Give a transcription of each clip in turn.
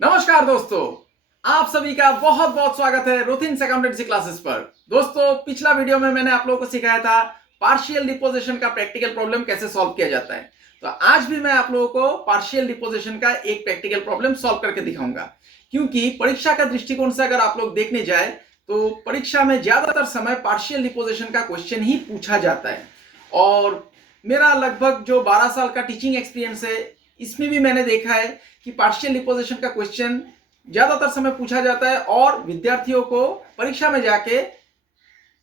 नमस्कार दोस्तों, आप सभी का बहुत बहुत स्वागत है रोथिन्स अकाउंटेंसी क्लासेस पर। दोस्तों, पिछला वीडियो में मैंने आप लोगों को सिखाया था पार्शियल डिपोजिशन का प्रैक्टिकल प्रॉब्लम कैसे सॉल्व किया जाता है। तो आज भी मैं आप लोगों को पार्शियल डिपोजिशन का एक प्रैक्टिकल प्रॉब्लम सॉल्व करके दिखाऊंगा, क्योंकि परीक्षा का दृष्टिकोण से अगर आप लोग देखने जाए तो परीक्षा में ज्यादातर समय पार्शियल डिपोजिशन का क्वेश्चन ही पूछा जाता है। और मेरा लगभग जो 12 साल का टीचिंग एक्सपीरियंस है, इसमें भी मैंने देखा है कि पार्शियल डिपोजिशन का क्वेश्चन ज्यादातर समय पूछा जाता है और विद्यार्थियों को परीक्षा में जाके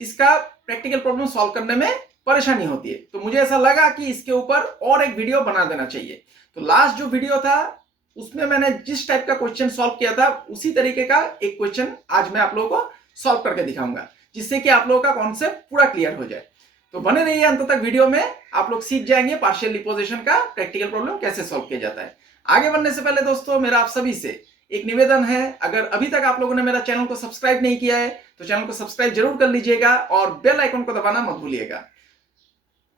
इसका प्रैक्टिकल प्रॉब्लम सॉल्व करने में परेशानी होती है। तो मुझे ऐसा लगा कि इसके ऊपर और एक वीडियो बना देना चाहिए। तो लास्ट जो वीडियो था उसमें मैंने जिस टाइप का क्वेश्चन सॉल्व किया था उसी तरीके का एक क्वेश्चन आज मैं आप लोगों को सॉल्व करके दिखाऊंगा, जिससे कि आप लोगों का कॉन्सेप्ट पूरा क्लियर हो जाए। तो बने रहिए अंत तक वीडियो में, आप लोग सीख जाएंगे पार्शियल डिपोजिशन का प्रैक्टिकल प्रॉब्लम कैसे सॉल्व किया जाता है। आगे बढ़ने से पहले दोस्तों, मेरा आप सभी से एक निवेदन है, अगर अभी तक आप लोगों ने मेरा चैनल को सब्सक्राइब नहीं किया है तो चैनल को सब्सक्राइब जरूर कर लीजिएगा और बेल आइकन को दबाना मत भूलिएगा।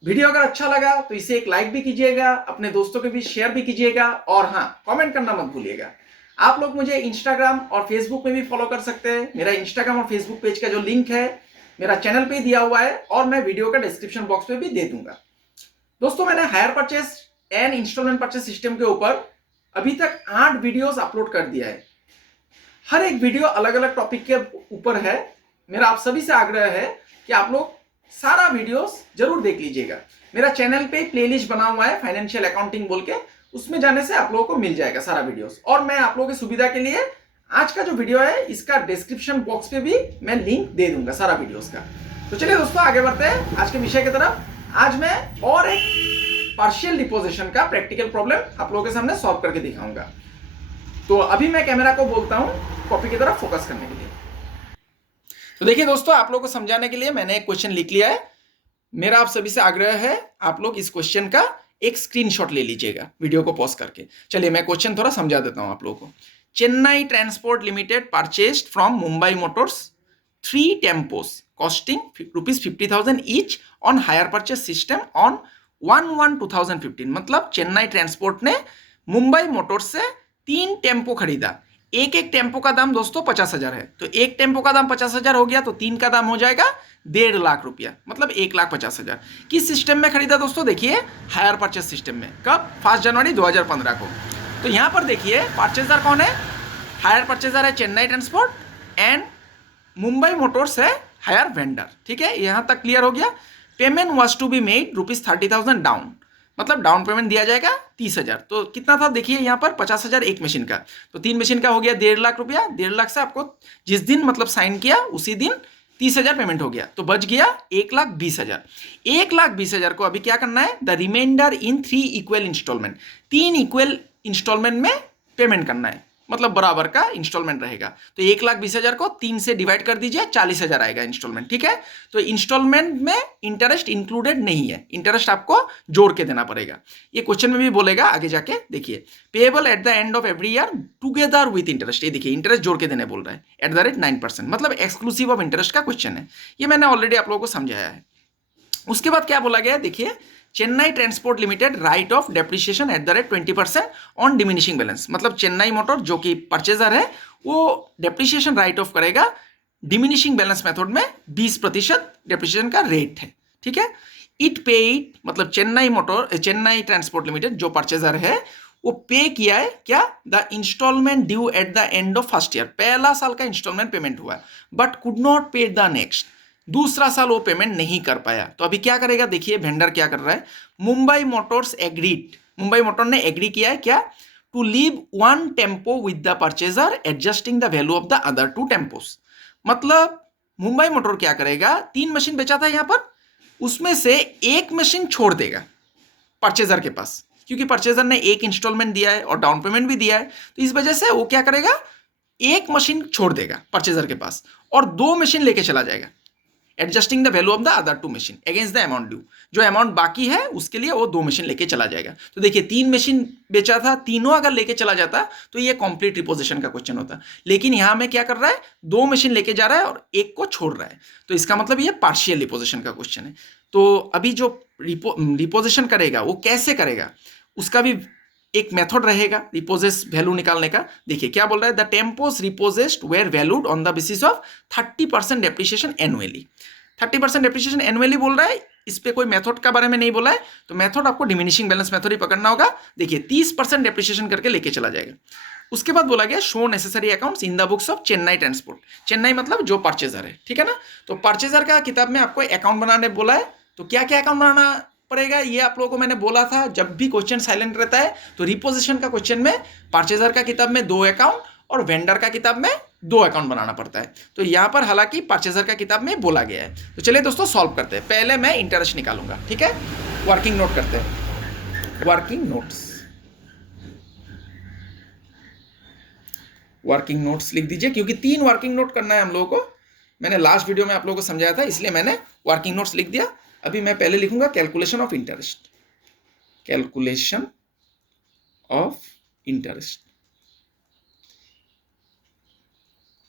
वीडियो अगर अच्छा लगा तो इसे एक लाइक भी कीजिएगा, अपने दोस्तों के बीच शेयर भी कीजिएगा और हाँ, कमेंट करना मत भूलिएगा। आप लोग मुझे इंस्टाग्राम और फेसबुक में भी फॉलो कर सकते हैं। मेरा इंस्टाग्राम और फेसबुक पेज का जो लिंक है मेरा चैनल पे दिया हुआ है और मैं वीडियो का डिस्क्रिप्शन बॉक्स में भी दे दूंगा। दोस्तों, मैंने hire purchase and instalment purchase system के ऊपर अभी तक 8 वीडियोस अपलोड कर दिया है। हर एक वीडियो अलग अलग टॉपिक के ऊपर है। मेरा आप सभी से आग्रह है कि आप लोग सारा वीडियोस जरूर देख लीजिएगा। मेरा चैनल पे प्लेलिस्ट बना हुआ है फाइनेंशियल अकाउंटिंग बोल के, उसमें जाने से आप लोगों को मिल जाएगा सारा वीडियोस। और मैं आप लोगों की सुविधा के लिए आज का जो वीडियो है इसका डिस्क्रिप्शन बॉक्स पे भी मैं लिंक दे दूंगा सारा वीडियोस का। तो चलिए दोस्तों, आगे बढ़ते हैं आज के विषय की तरफ। आज मैं और एक पार्शियल डिपोजिशन का प्रैक्टिकल प्रॉब्लम आप लोगों के सामने सॉल्व करके दिखाऊंगा। तो अभी मैं कैमरा को बोलता हूं कॉपी की तरफ फोकस करने के लिए। तो देखिए दोस्तों, आप लोगों को समझाने के लिए मैंने एक क्वेश्चन लिख लिया है। मेरा आप सभी से आग्रह है, आप लोग इस क्वेश्चन का एक स्क्रीनशॉट ले लीजिएगा वीडियो को पॉज करके। चलिए मैं क्वेश्चन थोड़ा समझा देता हूं आप लोगों को। Chennai transport limited purchased from Mumbai Motors 3 tempos costing ₹50,000 each on hire purchase system on 1/1/2015। मतलब चेन्नई ट्रांसपोर्ट ने मुंबई मोटर्स से 3 टेम्पो खरीदा। एक एक टेम्पो का दाम दोस्तों 50,000 है, तो एक टेम्पो का दाम 50,000 हो गया तो 3 का दाम हो जाएगा 1.5 लाख रुपया, मतलब 1,50,000। किस सिस्टम में खरीदा दोस्तों? देखिए, हायर परचेस सिस्टम में। कब? 5 जनवरी 2015 को। तो यहां पर देखिए परचेजर कौन है? हायर परचेजर है Chennai transport and Mumbai motors है हायर वेंडर। ठीक है, यहां तक क्लियर हो गया। Payment was to be made ₹30,000 down, मतलब डाउन पेमेंट दिया जाएगा 30,000। तो कितना था देखिए यहाँ पर 50,000 एक मशीन का, तो 3 मशीन का हो गया 1.5 लाख रुपया। 1.5 लाख से आपको जिस दिन मतलब साइन किया उसी दिन 30,000 पेमेंट हो गया, तो बच गया 1,20,000। 1,20,000 को अभी क्या करना है? The reminder in 3 equal instalment, 3 equal instalment में पेमेंट करना है, मतलब बराबर का इंस्टॉलमेंट रहेगा। तो 1,20,000 को 3 से डिवाइड कर दीजिए, 40,000 आएगा इंस्टॉलमेंट। ठीक है, तो इंस्टॉलमेंट में इंटरेस्ट इंक्लूडेड नहीं है, इंटरेस्ट आपको जोड़ के देना पड़ेगा। ये क्वेश्चन में भी बोलेगा आगे जाके, देखिए payable eight the end of every year together with interest. ये देखिए इंटरेस्ट जोड़ के देने बोल रहा है @9%, मतलब एक्सक्लूसिव ऑफ इंटरेस्ट का क्वेश्चन है। ये मैंने ऑलरेडी आप लोगों को समझाया है। उसके बाद क्या बोला गया है देखिए, Chennai transport limited right of depreciation @20% on diminishing balance. मतलब चेन्नई मोटर जो कि परचेजर है वो डेप्रिसिएशन राइट ऑफ करेगा डिमिनिशिंग बैलेंस मेथड में, 20% डेप्रिसिएशन का रेट है। ठीक है, इट पेड, मतलब चेन्नई ट्रांसपोर्ट लिमिटेड जो परचेजर है वो पे किया है क्या? The instalment due at the end of first year, पहला साल का इंस्टॉलमेंट पेमेंट हुआ, but could not pay the next, दूसरा साल वो पेमेंट नहीं कर पाया। तो अभी क्या करेगा देखिए, वेंडर क्या कर रहा है, Mumbai motors agreed, Mumbai motor ने एग्री किया है क्या? To leave 1 tempo with the purchaser adjusting the value of the other 2 tempos. मतलब मुंबई मोटर क्या करेगा, 3 मशीन बेचा था यहां पर, उसमें से एक मशीन छोड़ देगा परचेजर के पास, क्योंकि परचेजर ने एक इंस्टॉलमेंट दिया है और डाउन पेमेंट भी दिया है, तो इस वजह से वो क्या करेगा, एक मशीन छोड़ देगा परचेजर के पास और 2 मशीन लेके चला जाएगा, adjusting the value of the other 2 machine against the amount due. जो अमाउंट बाकी है उसके लिए वो 2 मशीन लेके चला जाएगा। तो देखिए 3 मशीन बेचा था, तीनों अगर लेके चला जाता तो ये कंप्लीट रिपोजिशन का क्वेश्चन होता, लेकिन यहां में क्या कर रहा है, 2 मशीन लेके जा रहा है और एक को छोड़ रहा है, तो इसका मतलब ये पार्शियल रिपोजिशन का क्वेश्चन है। तो अभी जो रिपोजिशन करेगा वो कैसे करेगा उसका भी एक मेथड रहेगा रिपोजेस वैल्यू निकालने का। देखिए क्या बोल रहा है, the tempos repossessed were valued on the basis of 30% depreciation annually. 30% depreciation annually बोल रहा है, इस पे कोई मेथड का बारे में नहीं बोला है, तो मेथड आपको डिमिनिशिंग बैलेंस मेथड ही पकड़ना होगा। देखिए 30% डेप्रिसिएशन करके लेके चला जाएगा। उसके बाद बोला गया show necessary accounts in the books of Chennai transport. Chennai मतलब जो परचेजर है, ठीक है ना। तो परचेजर का किताब में आपको अकाउंट बनाने बोला है, तो क्या क्या अकाउंट बनाना पड़ेगा ये आप लोगों को मैंने बोला था। जब भी क्वेश्चन साइलेंट रहता है तो रिपोजिशन का क्वेश्चन में परचेजर का किताब में 2 अकाउंट और वेंडर का किताब में 2 अकाउंट बनाना पड़ता है। तो यहां पर हालांकि परचेजर का किताब में बोला गया है। तो चलिए दोस्तों सॉल्व करते हैं। पहले मैं इंटरेस्ट निकालूंगा, ठीक है। वर्किंग नोट करते हैं, वर्किंग नोट्स, वर्किंग नोट्स लिख दीजिए, क्योंकि 3 वर्किंग नोट करना है हम लोगों को। मैंने लास्ट वीडियो में आप लोगों को समझाया था, इसलिए मैंने वर्किंग नोट्स लिख दिया। अभी मैं पहले लिखूंगा calculation of interest, calculation of interest.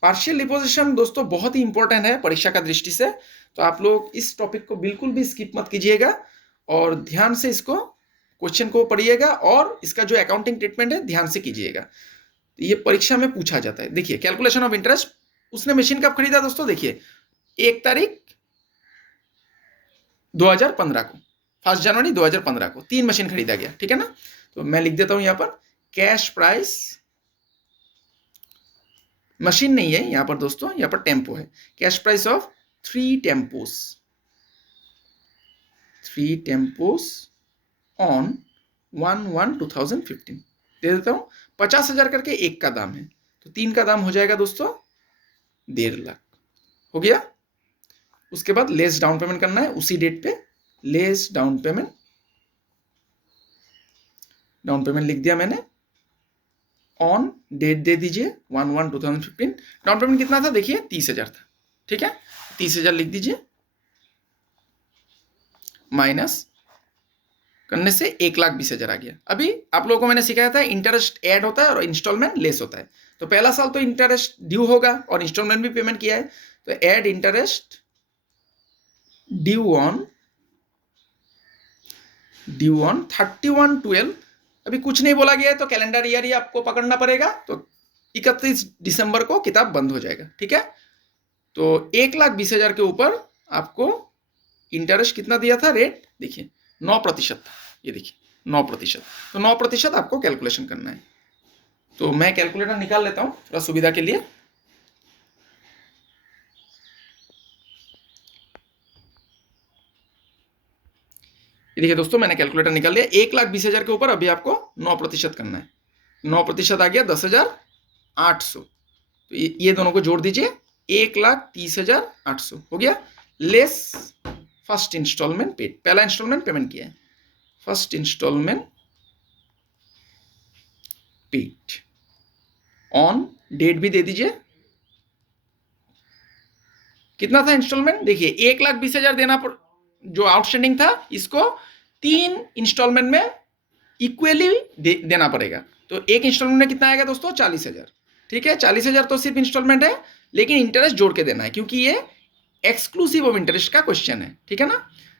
Partial deposition दोस्तों बहुत ही इंपॉर्टेंट है परीक्षा का दृष्टि से, तो आप लोग इस टॉपिक को बिल्कुल भी स्किप मत कीजिएगा और ध्यान से इसको क्वेश्चन को पढ़िएगा और इसका जो अकाउंटिंग ट्रीटमेंट है ध्यान से कीजिएगा। तो ये परीक्षा में पूछा जाता है। देखिए कैलकुलेशन ऑफ इंटरेस्ट, उसने मशीन कब खरीदा दोस्तों, देखिए 1 तारीख 2015 को, 1 जनवरी 2015 को 3 मशीन खरीदा गया, ठीक है ना। तो मैं लिख देता हूं यहां पर कैश प्राइस, मशीन नहीं है यहां पर दोस्तों, यहां पर टेम्पो है। Cash price of 3 tempos, 3 tempos on 1/1/2015 दे देता हूं। 50,000 करके एक का दाम है, तो 3 का दाम हो जाएगा दोस्तों 1.5 लाख, हो गया। उसके बाद लेस डाउन पेमेंट करना है उसी डेट पे, less down payment, down payment लिख दिया मैंने। ऑन डेट दे दीजिए 1/1/2015। डाउन पेमेंट कितना था देखिए 30,000 था, ठीक है। 30,000 लिख दीजिए, माइनस करने से 1,20,000 आ गया। अभी आप लोगों को मैंने सिखाया था इंटरेस्ट ऐड होता है और इंस्टॉलमेंट लेस होता है। तो पहला साल तो इंटरेस्ट ड्यू होगा और इंस्टॉलमेंट भी पेमेंट किया है, तो ऐड इंटरेस्ट ड्यू ऑन 31/12। अभी कुछ नहीं बोला गया है तो कैलेंडर ईयर ही आपको पकड़ना पड़ेगा। तो 31 दिसंबर को किताब बंद हो जाएगा, ठीक है। तो 1,20,000 के ऊपर आपको इंटरेस्ट कितना दिया था रेट, देखिए 9% था, ये देखिए 9%। तो 9% आपको कैलकुलेशन करना है। तो मैं कैलकुलेटर निकाल लेता हूं थोड़ा सुविधा के लिए। ये देखिए दोस्तों मैंने कैलकुलेटर निकाल लिया। 1,20,000 के ऊपर अभी आपको 9% करना है। 9% आ गया 10,800। तो ये दोनों को जोड़ दीजिए, 1,30,800 हो गया। लेस फर्स्ट इंस्टॉलमेंट पेड, पहला इंस्टॉलमेंट पेमेंट किया है, first instalment paid on date भी दे दीजिए। कितना था इंस्टॉलमेंट, देखिए 1,20,000 देना पर जो आउटस्टैंडिंग था इसको 3 इंस्टॉलमेंट में इक्वली देना पड़ेगा। तो एक इंस्टॉलमेंट में कितना आएगा दोस्तों 40,000, ठीक है। 40,000 तो सिर्फ इंस्टॉलमेंट है, लेकिन इंटरेस्ट जोड़ के देना है क्योंकि ये एक्सक्लूसिव ऑफ इंटरेस्ट का क्वेश्चन है, ठीक है ना।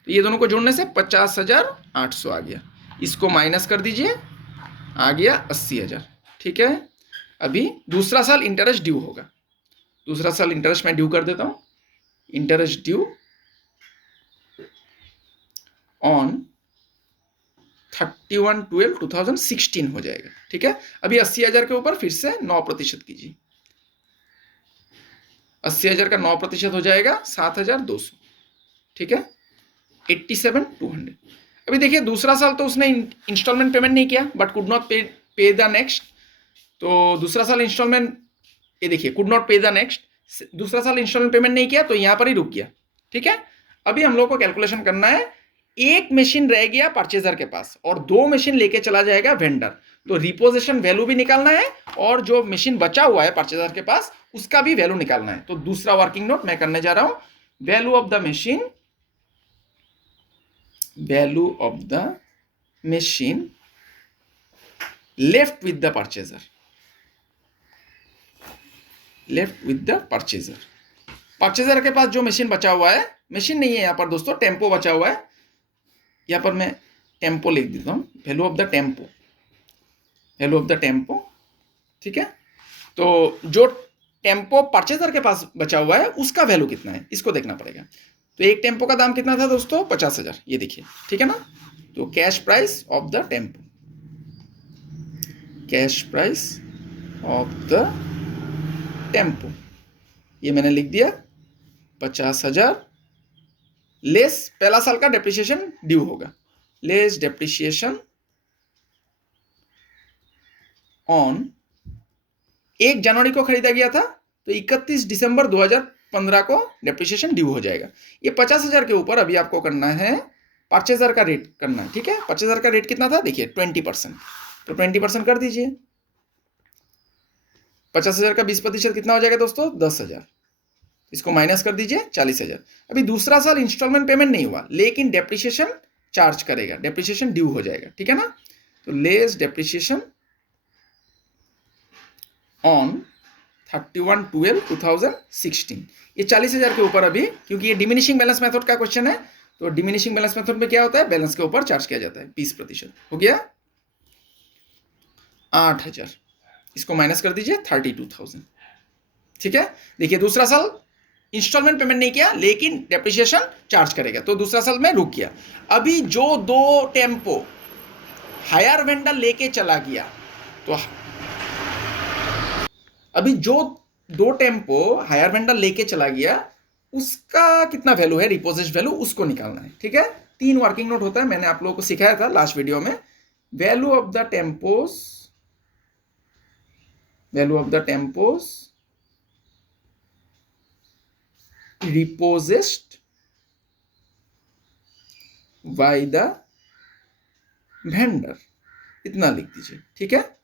तो ये दोनों को जोड़ने से 50,800 आ गया। इसको माइनस कर दीजिए, आ गया 80,000, ठीक है। अभी दूसरा साल इंटरेस्ट ड्यू होगा, दूसरा साल इंटरेस्ट मैं ड्यू कर देता हूं। इंटरेस्ट ड्यू ऑन 31/12/2016 हो जाएगा, ठीक है। अभी 80,000 के ऊपर फिर से 9% कीजिए। 80,000 का 9% हो जाएगा 7,200, ठीक है। 87,200। अभी देखिए दूसरा साल तो उसने इंस्टॉलमेंट पेमेंट नहीं किया, but could not pay the next. तो दूसरा साल इंस्टॉलमेंट, ये देखिए could not pay the next, दूसरा साल इंस्टॉलमेंट पेमेंट नहीं किया तो यहां पर ही रुक गया, ठीक है। अभी हम लोग को कैलकुलेशन करना है, एक मशीन रह गया परचेजर के पास और 2 मशीन लेके चला जाएगा वेंडर। तो रिपोजिशन वैल्यू भी निकालना है और जो मशीन बचा हुआ है परचेजर के पास उसका भी वैल्यू निकालना है। तो दूसरा वर्किंग नोट मैं करने जा रहा हूं, value of the machine, value of the machine left with the purchaser, left with the purchaser. Purchaser के पास जो मशीन बचा हुआ है, मशीन नहीं है यहां पर दोस्तों, टेम्पो बचा हुआ है। यहां पर मैं टेम्पो लिख देता हूं, value of the tempo. Value of the tempo, ठीक है। तो जो टेम्पो परचेजर के पास बचा हुआ है उसका वैल्यू कितना है इसको देखना पड़ेगा। तो एक टेम्पो का दाम कितना था दोस्तों? 50,000, ये देखिए, ठीक है ना। तो cash price of the tempo, cash price of the tempo, ये मैंने लिख दिया 50,000 लेस पहला साल का डेप्रिसिएशन ड्यू होगा, लेस डेप्रिसिएशन ऑन 1 जनवरी को खरीदा गया था तो 31 दिसंबर 2015 को डेप्रिसिएशन ड्यू हो जाएगा। ये 50,000 के ऊपर अभी आपको करना है परचेजर का रेट करना है, ठीक है। परचेजर का रेट कितना था? देखिए 20%, तो 20% कर दीजिए। 50,000 का 20% कितना हो जाएगा दोस्तों? 10,000। इसको माइनस कर दीजिए 40,000। अभी दूसरा साल इंस्टॉलमेंट पेमेंट नहीं हुआ लेकिन डेप्रिसिएशन चार्ज करेगा, डेप्रिसिएशन ड्यू हो जाएगा, ठीक है ना। तो लेस डेप्रिसिएशन ऑन 31/12/2016, ये 40,000 के ऊपर अभी, क्योंकि ये डिमिनिशिंग बैलेंस मेथड का क्वेश्चन है, तो डिमिनिशिंग बैलेंस मेथड में क्या होता है? बैलेंस के ऊपर चार्ज किया जाता है 20%। हो गया 8,000, इसको माइनस कर दीजिए 32,000, ठीक है। देखिए दूसरा साल इंस्टॉलमेंट पेमेंट नहीं किया लेकिन डेप्रिसिएशन चार्ज करेगा, तो दूसरा साल में रुक गया। अभी जो 2 टेम्पो हायर वेंडर लेके चला गया, तो अभी जो 2 टेम्पो हायर वेंडर लेके चला गया उसका कितना वैल्यू है, रिपोजिट वैल्यू, उसको निकालना है, ठीक है। 3 वर्किंग नोट होता है, मैंने आप लोगों को सिखाया था लास्ट वीडियो में। Value of the tempos, value of the tempos repossessed by the vendor, इतना लिख दीजिए, ठीक है।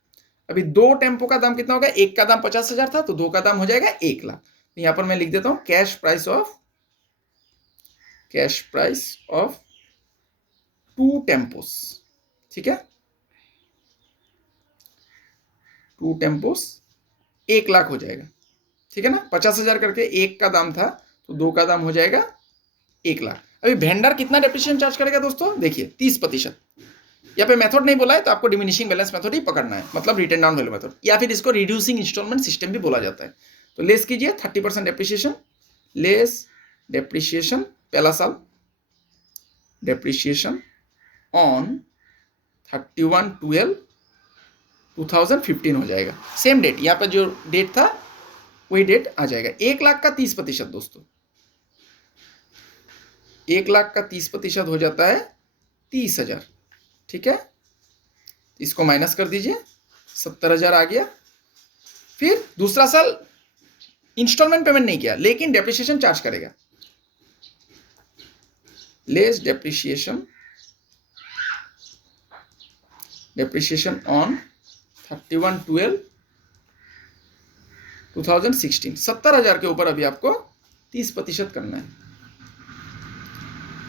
अभी 2 टेम्पो का दाम कितना होगा? एक का दाम 50,000 था तो 2 का दाम हो जाएगा 1 लाख। तो यहां पर मैं लिख देता हूं कैश प्राइस ऑफ 2 टेम्पोस, ठीक है। 2 टेम्पोस 1 लाख हो जाएगा, ठीक है ना। 50,000 करके 1 का दाम था तो 2 का दाम हो जाएगा 1 लाख। अभी वेंडर कितना डेप्रिसिएशन चार्ज करेगा दोस्तों? देखिए 30%। यहाँ पे मेथड नहीं बोला है तो आपको डिमिनिशिंग बैलेंस मेथड ही पकड़ना है, मतलब रिटर्न डाउन वैल्यू मेथड, या फिर इसको रिड्यूसिंग इंस्टॉलमेंट सिस्टम भी बोला जाता है। तो लेस कीजिए 30% डेप्रिसिएशन, लेस डेप्रिसिएशन पहला साल, डेप्रिसिएशन ऑन 31/12/2015 हो जाएगा। सेम डेट, यहाँ पर जो डेट था वही डेट आ जाएगा। 1 लाख का 30% दोस्तों, 1 लाख का 30% हो जाता है 30,000, ठीक है। इसको माइनस कर दीजिए 70,000 आ गया। फिर दूसरा साल इंस्टॉलमेंट पेमेंट नहीं किया लेकिन डेप्रिसिएशन चार्ज करेगा, लेस डेप्रिसिएशन ऑन 31/12/2016, 70,000 के ऊपर अभी आपको 30% करना है।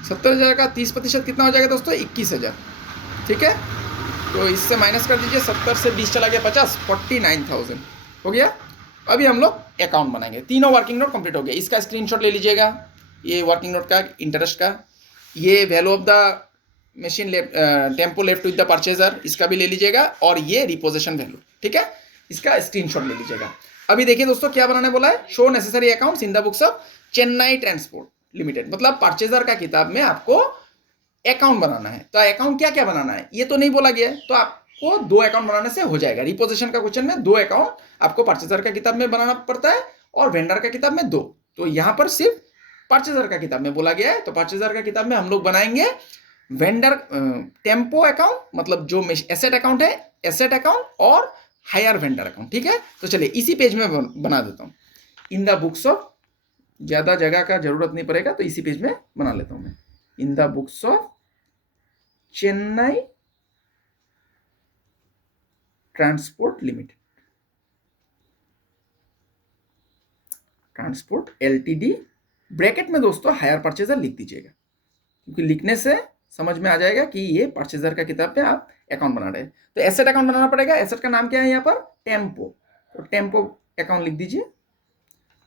70,000 का 30% कितना हो जाएगा दोस्तों? 21,000, ठीक है। तो इससे माइनस कर दीजिए, 70 से 20 चला गया 50, 49,000 हो गया। अभी हम लोग अकाउंट बनाएंगे। तीनों वर्किंग नोट कंप्लीट हो गया। इसका स्क्रीनशॉट ले लीजिएगा, ये वर्किंग नोट का, इंटरेस्ट का, ये value of the machine tempo left with the purchaser, इसका भी ले लीजिएगा, और ये रिपोजिशन वैल्यू, ठीक है, इसका स्क्रीनशॉट ले लीजिएगा। अभी देखिए दोस्तों क्या बनाने बोला है, show necessary accounts in the books of Chennai transport limited, मतलब परचेजर का किताब में आपको अकाउंट बनाना है। तो अकाउंट क्या क्या बनाना है ये तो नहीं बोला गया है, तो आपको 2 अकाउंट बनाने से हो जाएगा। रिपोजिशन का क्वेश्चन में 2 अकाउंट आपको परचेजर का किताब में बनाना पड़ता है और वेंडर का किताब में 2। तो यहां पर सिर्फ परचेजर का किताब में बोला गया है, तो परचेजर का किताब में हम लोग बनाएंगे वेंडर टेम्पो अकाउंट, मतलब जो एसेट अकाउंट है, एसेट अकाउंट और हायर वेंडर अकाउंट, ठीक है। तो चलिए इसी पेज में बना देता हूं। इन द बुक्स ऑफ, ज्यादा जगह का जरूरत नहीं पड़ेगा तो इसी पेज में बना लेता हूं मैं। In the books of Chennai transport limited, transport LTD, bracket में दोस्तों हायर परचेजर लिख दीजिएगा, क्योंकि लिखने से समझ में आ जाएगा कि ये परचेजर का किताब पे आप अकाउंट बना रहे हैं। तो एसेट अकाउंट बनाना पड़ेगा। एसेट का नाम क्या है यहाँ पर? टेम्पो। तो टेम्पो अकाउंट लिख दीजिए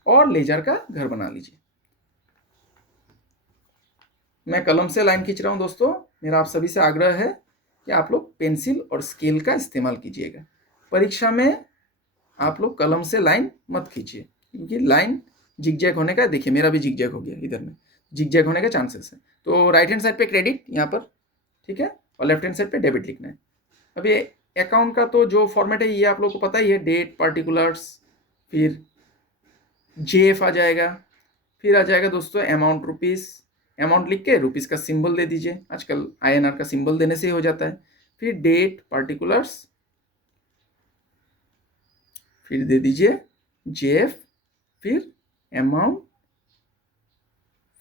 और लेजर का घर बना लीजिए। मैं कलम से लाइन खींच रहा हूं दोस्तों, मेरा आप सभी से आग्रह है कि आप लोग पेंसिल और स्केल का इस्तेमाल कीजिएगा। परीक्षा में आप लोग कलम से लाइन मत खींचिए, क्योंकि लाइन जिगजैग होने का, देखिए मेरा भी जिगजैग हो गया, इधर में जिगजैग होने का चांसेस है। तो राइट हैंड साइड पे क्रेडिट यहाँ पर, ठीक है, और लेफ्ट हैंड साइड पे डेबिट लिखना है। अब ये अकाउंट का तो जो फॉर्मेट है ये आप लोग को पता ही है, डेट, पार्टिकुलर्स, फिर जेएफ आ जाएगा, फिर आ जाएगा दोस्तों अमाउंट रुपीस। अमाउंट लिख के रुपीस का सिंबल दे दीजिए, आजकल INR का सिंबल देने से ही हो जाता है। फिर डेट, पार्टिकुलर्स, फिर दे दीजिए जेएफ, फिर अमाउंट,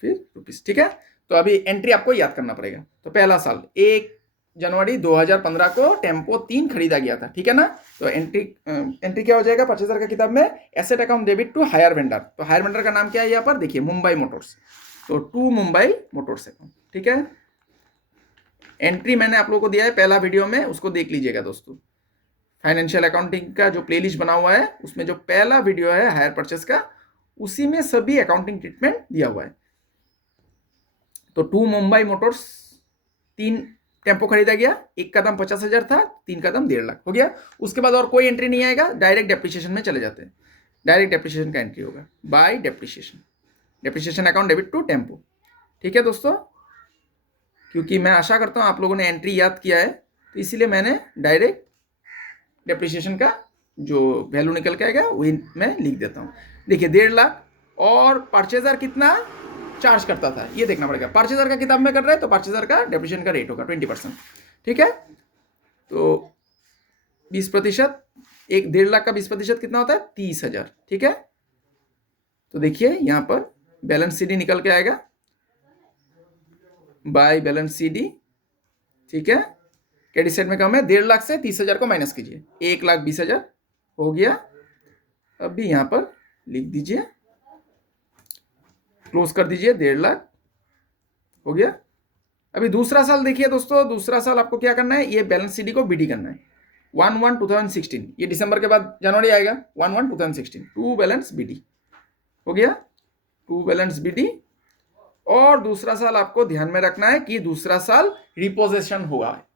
फिर रुपीस, ठीक है। तो अभी एंट्री आपको याद करना पड़ेगा। तो पहला साल 1 जनवरी 2015 को टेम्पो 3 खरीदा गया था, ठीक है ना। तो एंट्री क्या हो जाएगा परचेजर का किताब में, asset account debit to hire vendor. तो हायर वेंडर का नाम क्या है यहाँ पर, देखिए मुंबई मोटर्स, तो टू मुंबई मोटर्स अकाउंट, ठीक है। एंट्री मैंने आप लोगों को दिया है पहला वीडियो में, उसको देख लीजिएगा दोस्तों। फाइनेंशियल अकाउंटिंग का जो प्लेलिस्ट बना हुआ है उसमें जो पहला वीडियो है हायर परचेस का, उसी में सभी अकाउंटिंग ट्रीटमेंट दिया हुआ है। तो टू मुंबई मोटर्स 3 टेम्पो खरीदा गया, एक का दाम 50,000 था, 3 का दाम 1.5 लाख हो गया। उसके बाद और कोई एंट्री नहीं आएगा, डायरेक्ट डेप्रिसिएशन में चले जाते हैं। डायरेक्ट डेप्रिसिएशन का एंट्री होगा by depreciation, depreciation account debit to tempo, ठीक है दोस्तों। क्योंकि मैं आशा करता हूँ आप लोगों ने एंट्री याद किया है, तो इसीलिए मैंने डायरेक्ट डेप्रिसिएशन का जो वैल्यू निकल के आएगा वही मैं लिख देता हूँ। देखिए 1.5 लाख, और परचेजर कितना चार्ज करता था ये देखना पड़ेगा। परचेजर का किताब में कर रहे हैं तो परचेजर का डेप्रिसिएशन का रेट होगा 20%, ठीक है। तो 20%, एक 1.5 लाख का 20% कितना होता है 30,000, ठीक है। तो देखिए यहाँ पर बैलेंस CD निकल के आएगा बाय बैलेंस CD, ठीक है। क्रेडिट साइड में कम है, 1.5 लाख से 30,000 को माइनस कीजिए, 1,20,000 हो गया। अब भी यहाँ पर लिख दीजिए, क्लोज कर दीजिए, 1.5 लाख हो गया। अभी दूसरा साल देखिए दोस्तों, दूसरा साल आपको क्या करना है, ये बैलेंस CD को BD करना है 1/1/2016, ये दिसंबर के बाद जनवरी आएगा 1/1/2016, टू बैलेंस BD हो गया, टू बैलेंस BD। और दूसरा साल आपको ध्यान में रखना है कि दूसरा साल रिपोजेशन हुआ है,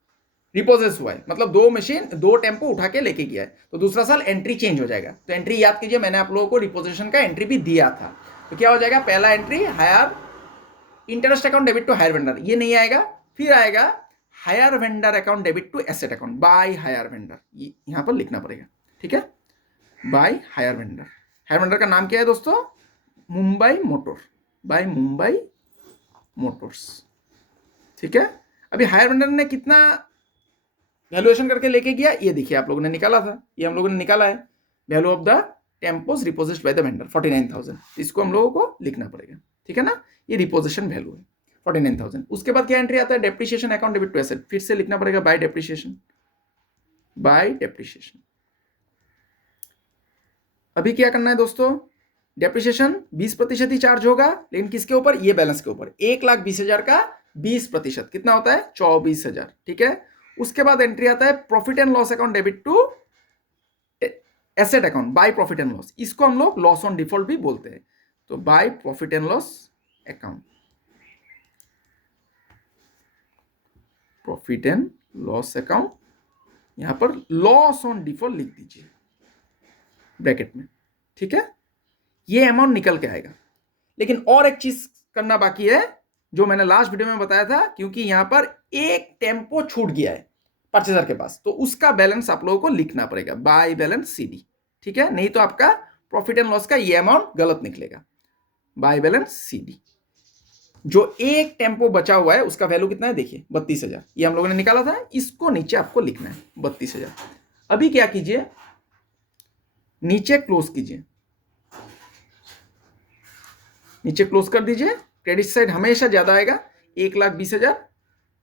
रिपोजेस हुआ है, मतलब 2 मशीन 2 टेम्पो उठा के लेके गया है, तो दूसरा साल एंट्री चेंज हो जाएगा। तो एंट्री याद कीजिए, मैंने आप लोगों को रिपोजेशन का एंट्री भी दिया था। तो क्या हो जाएगा, पहला entry hire interest account debit to hire vendor, ये नहीं आएगा। फिर आएगा hire vendor account debit to asset account by hire vendor, ये यहां पर लिखना पड़ेगा, ठीक है, by hire vendor. Hire vendor का नाम क्या है दोस्तों, Mumbai motor, by Mumbai motors, ठीक है। अभी हायर वेंडर ने कितना वैल्यूएशन करके लेके गया, ये देखिए आप लोगों ने निकाला था, ये हम लोगों ने निकाला है, value of the tempos repossessed by the vendor 49,000, इसको हम लोगों को लिखना पड़ेगा, ठीक है ना। ये रिपोजिशन वैल्यू है 49,000। उसके बाद क्या एंट्री आता है, depreciation account debit to asset, फिर से लिखना पड़ेगा बाय डेप्रिसिएशन, बाय डेप्रिसिएशन। अभी क्या करना है दोस्तों, डेप्रिसिएशन 20% ही चार्ज होगा, लेकिन किसके ऊपर, ये बैलेंस के ऊपर। 1,20,000 का 20% कितना होता है 24,000, ठीक है। उसके बाद एंट्री आता है profit and loss account debit to asset account by profit and loss, इसको हम लोग लॉस ऑन डिफॉल्ट भी बोलते हैं। तो bye profit and loss account, profit and loss account, यहां पर लॉस ऑन डिफॉल्ट लिख दीजिए ब्रैकेट में, ठीक है। ये अमाउंट निकल के आएगा। लेकिन और एक चीज करना बाकी है जो मैंने लास्ट वीडियो में बताया था, क्योंकि यहां पर एक टेम्पो छूट गया है परचेजर के पास, तो उसका बैलेंस आप लोगों को लिखना पड़ेगा बाय बैलेंस CD, ठीक है। नहीं तो आपका प्रॉफिट एंड लॉस का ये अमाउंट गलत निकलेगा, बाय बैलेंस CD। जो एक टेम्पो बचा हुआ है उसका वैल्यू कितना है, देखिए 32,000, ये हम लोगों ने निकाला था, इसको नीचे आपको लिखना है 32,000। अभी क्या कीजिए, नीचे क्लोज कीजिए, नीचे क्लोज कर दीजिए। क्रेडिट साइड हमेशा ज्यादा आएगा, 1,20,000,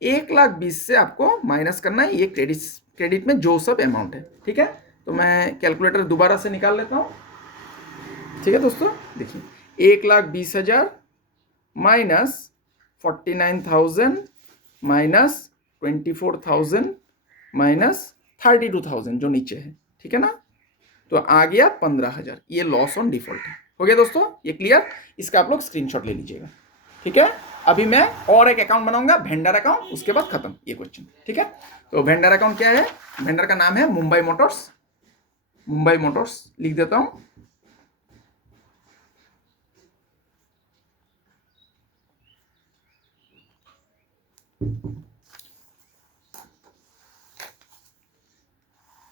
1,20,000 से आपको माइनस करना है ये क्रेडिट में जो सब अमाउंट है, ठीक है। तो मैं कैलकुलेटर दोबारा से निकाल लेता हूं, ठीक है दोस्तों। देखिए 1,20,000 माइनस 49,000 माइनस 24,000 माइनस 32,000 जो नीचे है, ठीक है ना। तो आ गया 15,000, ये लॉस ऑन डिफॉल्ट है। हो गया दोस्तों, ये क्लियर, इसका आप लोग स्क्रीनशॉट ले लीजिएगा, ठीक है। अभी मैं और एक अकाउंट बनाऊंगा वेंडर अकाउंट, उसके बाद खत्म ये क्वेश्चन, ठीक है। तो वेंडर अकाउंट क्या है, वेंडर का नाम है मुंबई मोटर्स, मुंबई मोटर्स लिख देता हूं।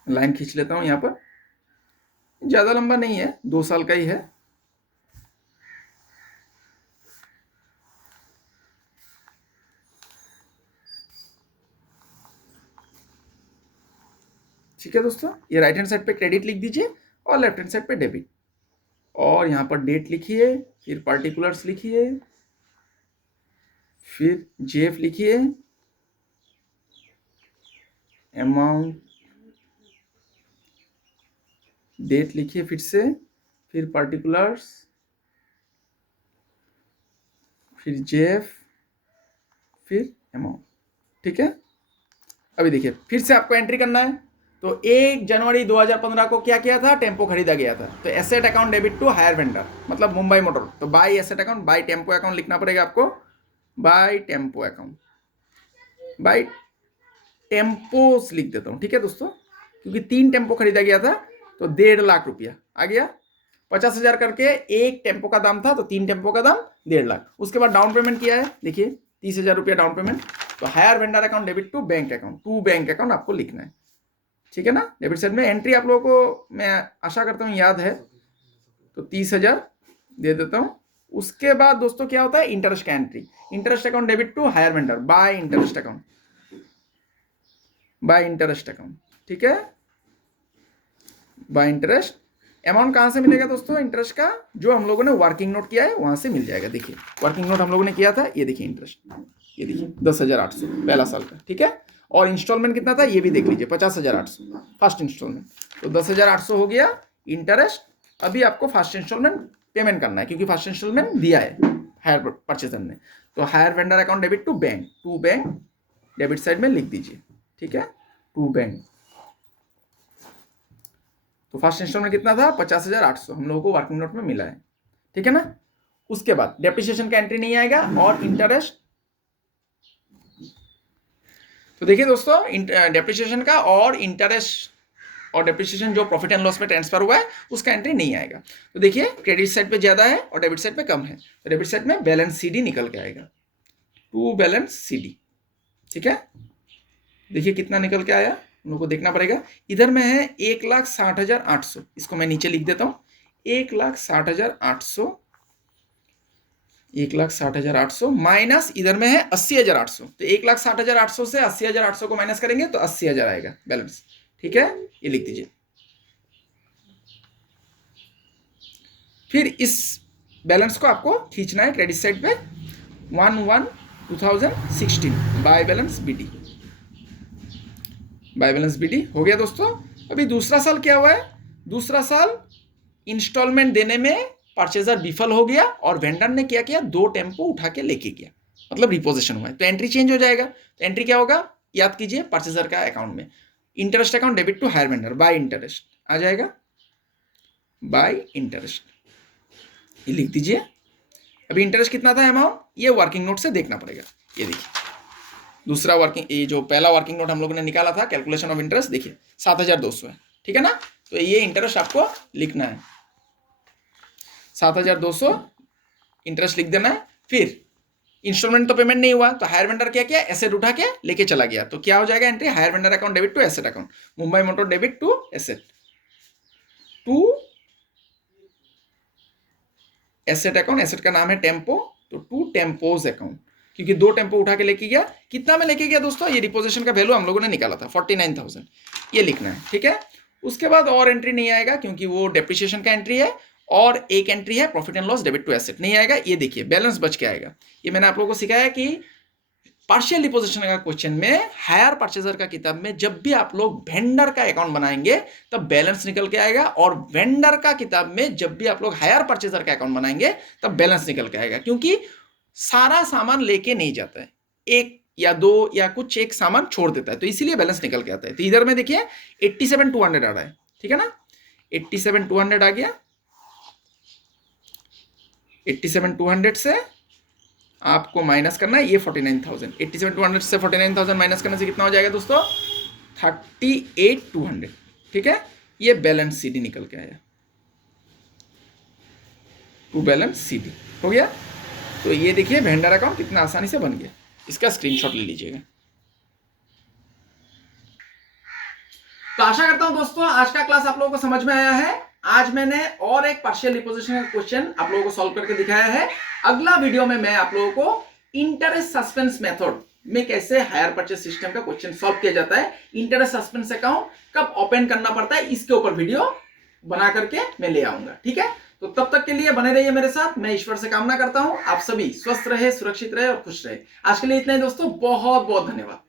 लाइन खींच लेता हूं यहां पर, ज्यादा लंबा नहीं है, 2 साल का ही है। ठीक है दोस्तों, ये राइट हैंड साइड पे क्रेडिट लिख दीजिए और लेफ्ट हैंड साइड पे डेबिट, और यहां पर डेट लिखिए, फिर पार्टिकुलर्स लिखिए, फिर जेएफ लिखिए, अमाउंट, डेट लिखिए फिर से, फिर पार्टिकुलर्स, फिर जेएफ, फिर अमाउंट, ठीक है। अभी देखिए फिर से आपको एंट्री करना है। तो 1 जनवरी 2015 को क्या किया था, टेम्पो खरीदा गया था। तो asset account debit to hire vendor, मतलब मुंबई मोटर। तो by asset account, by tempo account लिखना पड़ेगा आपको, by tempo account, by tempos लिख देता हूं, ठीक है दोस्तों, क्योंकि 3 टेम्पो खरीदा गया था तो 1.5 लाख रुपया आ गया। 50,000 करके एक टेम्पो का दाम था, तो 3 टेम्पो का दाम 1.5 लाख। उसके बाद डाउन पेमेंट किया है, देखिए 30,000 रुपया डाउन पेमेंट। तो hire vendor account debit to bank account, to bank account आपको लिखना है, ठीक है ना। डेबिट साइड में एंट्री आप लोगों को मैं आशा करता हूँ याद है, तो 30,000 दे देता हूँ। उसके बाद दोस्तों क्या होता है, इंटरेस्ट का entry, interest account debit to hire vendor, by interest account, by interest account, ठीक है, बाय इंटरेस्ट। अमाउंट कहां से मिलेगा दोस्तों, इंटरेस्ट का जो हम लोगों ने वर्किंग नोट किया है वहां से मिल जाएगा। देखिए वर्किंग नोट हम लोगों ने किया था, ये देखिए इंटरेस्ट, ये देखिए 10,800 पहला साल का, ठीक है। और इंस्टॉलमेंट कितना था ये भी देख लीजिए, 50,800 फर्स्ट इंस्टॉलमेंट। तो 10,800 हो गया इंटरेस्ट। अभी आपको फर्स्ट इंस्टॉलमेंट पेमेंट करना है, क्योंकि फर्स्ट इंस्टॉलमेंट दिया है हायर परचेजर ने। तो hire vendor account debit to bank, to bank debit side में लिख दीजिए, ठीक है, टू बैंक। तो फर्स्ट इंस्टॉलमेंट कितना था, 50,800 हम लोगों को वर्किंग नोट में मिला है, ठीक है ना। उसके बाद डेप्रिसिएशन का एंट्री नहीं आएगा, और इंटरेस्ट। तो देखिए दोस्तों, डेप्रिसिएशन का और इंटरेस्ट और डेप्रिसिएशन जो प्रॉफिट एंड लॉस में ट्रांसफर हुआ है उसका एंट्री नहीं आएगा। तो देखिए क्रेडिट साइड पे ज्यादा है और डेबिट साइड पे कम है, तो डेबिट साइड में बैलेंस सीडी निकल के आएगा, टू बैलेंस सीडी, ठीक है। देखिए कितना निकल के आया, हम लोग को देखना पड़ेगा। इधर में है 1,60,800, इसको मैं नीचे लिख देता हूं, 1,60,800, 1,60,800 माइनस इधर में है 80,800। तो 1,60,800 से 80,800 को माइनस करेंगे तो 80,000 आएगा बैलेंस, ठीक है, ये लिख दीजिए। फिर इस बैलेंस को आपको खींचना है क्रेडिट साइड पे, 1/1/2016 by balance BD, by balance BD हो गया दोस्तों। अभी दूसरा साल क्या हुआ है, दूसरा साल इंस्टॉलमेंट देने में परचेजर विफल हो गया और वेंडर ने क्या किया, 2 टेम्पो उठा के लेके गया, मतलब रिपोजिशन हुआ है। तो एंट्री चेंज हो जाएगा। तो एंट्री क्या होगा, याद कीजिए, परचेजर का अकाउंट में interest account debit to hire vendor, by interest आ जाएगा, बाय इंटरेस्ट, ये लिख दीजिए। अभी इंटरेस्ट कितना था अमाउंट, ये वर्किंग नोट से देखना पड़ेगा। ये देखिए दूसरा वर्किंग, ये जो पहला वर्किंग नोट हम लोगों ने निकाला था कैलकुलेशन ऑफ इंटरेस्ट, देखिए 7,200 है, ठीक है ना। तो ये इंटरेस्ट आपको लिखना है, 7,200 इंटरेस्ट लिख देना है। फिर इंस्टॉलमेंट तो पेमेंट नहीं हुआ, तो हायर वेंडर क्या किया, एसेट उठा के लेके चला गया। तो क्या हो जाएगा entry, hire vendor account debit to asset account, Mumbai motor debit to asset, to asset account, asset का नाम है टेम्पो, तो टू टेम्पोज अकाउंट, क्योंकि 2 टेम्पो उठा के लेके गया। कितना में लेके गया दोस्तों, ये रिपोजिशन का वैल्यू हम लोगों ने निकाला था 49,000, ये लिखना है, ठीक है। उसके बाद और एंट्री नहीं आएगा, क्योंकि वो डेप्रिसिएशन का एंट्री है, और एक एंट्री है profit and loss debit to asset, नहीं आएगा। ये देखिए बैलेंस बच के आएगा। ये मैंने आप लोगों को सिखाया कि पार्शियल डिपोजिशन का क्वेश्चन में हायर परचेजर का किताब में जब भी आप लोग वेंडर का अकाउंट बनाएंगे तब बैलेंस निकल के आएगा, और वेंडर का किताब में जब भी आप लोग हायर परचेजर का अकाउंट बनाएंगे तब बैलेंस निकल के आएगा, क्योंकि सारा सामान लेके नहीं जाता है, एक या दो या कुछ एक सामान छोड़ देता है, तो इसीलिए बैलेंस निकल के आता है। तो इधर में देखिए 87,200 आ रहा है, ठीक है ना, 87,200 आ गया। 87,200 से आपको माइनस करना है ये 49,000, 87,200 से 49,000 माइनस करने से कितना हो जाएगा दोस्तों? 38,200। ठीक है, ये बैलेंस सीडी निकल के आया, टू बैलेंस सीडी हो गया। तो ये देखिए वेंडर अकाउंट कितना आसानी से बन गया, इसका स्क्रीनशॉट ले लीजिएगा। तो आशा करता हूं दोस्तों आज का क्लास आप लोगों को समझ में आया है। आज मैंने और एक पार्शियल डिपोजिशन का क्वेश्चन आप लोगों को सॉल्व करके दिखाया है। अगला वीडियो में मैं आप लोगों को इंटरेस्ट सस्पेंस मेथड में कैसे हायर परचेस सिस्टम का क्वेश्चन सॉल्व किया जाता है, इंटरेस्ट सस्पेंस अकाउंट कब ओपन करना पड़ता है, इसके ऊपर वीडियो बना करके मैं ले आऊंगा। ठीक है, तो तब तक के लिए बने रहिए मेरे साथ। मैं ईश्वर से कामना करता हूं आप सभी स्वस्थ रहे, सुरक्षित रहे और खुश रहे। आज के लिए इतना ही दोस्तों, बहुत बहुत धन्यवाद।